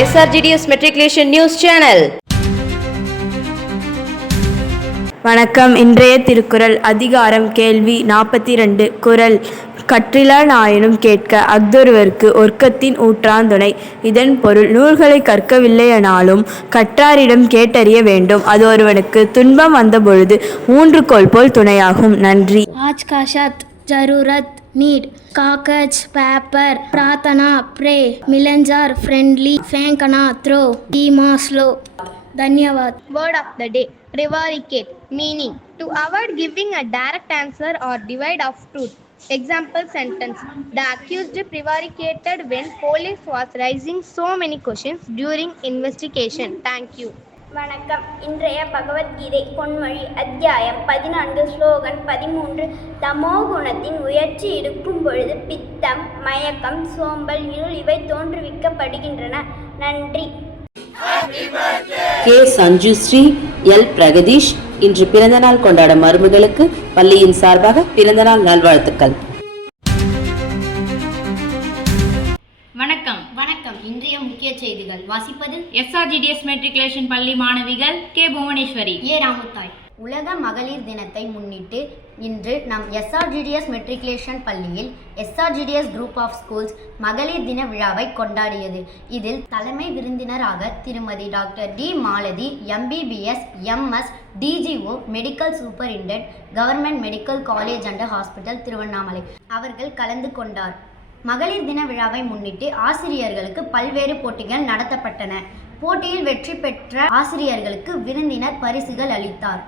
SRGDS Matriculation News Channel. வணக்கம். இன்றைய திருக்குறள் அதிகாரம் கேள்வி 42 குறள் கற்றிலா நாயினும் கேட்க அஃதொருவற்கு ஒற்கத்தின் ஊற்றான் துணை. இதன் பொருள் நூல்களை கற்கவில்லையானாலும் கற்றாரிடம் கேட்டறிய வேண்டும். அது ஒருவனுக்கு துன்பம் வந்தபொழுது ஊன்றுகோல் போல் துணையாகும். நன்றி. आज का शब्द जरूरत नीड, कागज पेपर, प्रार्थना प्रे, मिलेंजर फ्रेंडली, फेंकना थ्रो, धीमा स्लो. धन्यवाद. Word of the day: prevaricate, meaning to avoid giving a direct answer or divide of truth. Example sentence: the accused prevaricated when police was raising so many questions during investigation. Thank you. வணக்கம். இன்றைய பகவத்கீதை பொன்மொழி அத்தியாயம் 14 slogan 13. தமோ குணத்தின் உயர்ச்சி இருக்கும் பொழுது பித்தம், மயக்கம், சோம்பல், இருள் இவை தோன்றுவிக்கப்படுகின்றன. நன்றி. கே. சஞ்சுஸ்ரீ, எல். பிரகதீஷ் இன்று பிறந்தநாள் கொண்டாடும் மருமகளுக்கு பள்ளியின் சார்பாக பிறந்தநாள் நல்வாழ்த்துக்கள். வணக்கம். இன்றைய முக்கிய செய்திகள் வாசிப்பது SRGDS மெட்ரிகுலேஷன் பள்ளி மாணவிகள் கே. புவனேஸ்வரி, ஏ. ராமுத்தாய். உலக மகளிர் தினத்தை முன்னிட்டு இன்று நம் SRGDS மெட்ரிகுலேஷன் பள்ளியில் SRGDS குரூப் ஆஃப் ஸ்கூல்ஸ் மகளிர் தின விழாவை கொண்டாடியது. இதில் தலைமை விருந்தினராக Thirumathi doctor D. Malathi, MBBS, MS, DGO, medical superintendent, government medical college and hospital, Tiruvannamalai அவர்கள் கலந்து கொண்டார். மகளிர் தின விழாவை முன்னிட்டு ஆசிரியர்களுக்கு பல்வேறு போட்டிகள் நடத்தப்பட்டன. போட்டியில் வெற்றி பெற்ற ஆசிரியர்களுக்கு விருந்தினர் பரிசுகள் அளித்தார்.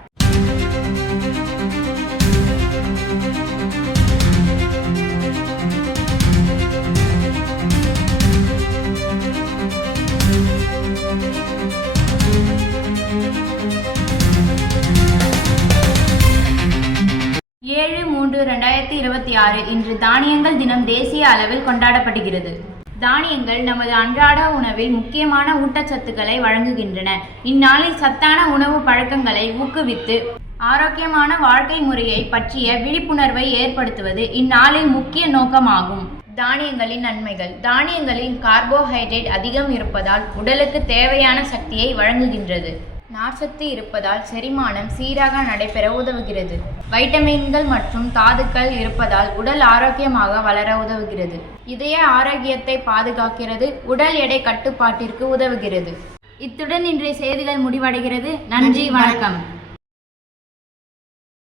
ஏழு 3/2026 இன்று தானியங்கள் தினம் தேசிய அளவில் கொண்டாடப்படுகிறது. தானியங்கள் நமது அன்றாட உணவில் முக்கியமான ஊட்டச்சத்துக்களை வழங்குகின்றன. இந்நாளில் சத்தான உணவு பழக்கங்களை ஊக்குவித்து ஆரோக்கியமான வாழ்க்கை முறையை பற்றிய விழிப்புணர்வை ஏற்படுத்துவது இந்நாளின் முக்கிய நோக்கமாகும். தானியங்களின் நன்மைகள்: தானியங்களில் கார்போஹைட்ரேட் அதிகம் இருப்பதால் உடலுக்கு தேவையான சக்தியை வழங்குகின்றது. நார்ச்சத்து இருப்பதால் செரிமானம் சீராக நடைபெற உதவுகிறது. வைட்டமின்கள் மற்றும் தாதுக்கள் இருப்பதால் உடல் ஆரோக்கியமாக வளர உதவுகிறது. இதய ஆரோக்கியத்தை பாதுகாக்கிறது. உடல் எடை கட்டுப்பாட்டிற்கு உதவுகிறது. இத்துடன் இன்றைய செய்திகள் முடிவடைகிறது. நன்றி, வணக்கம்.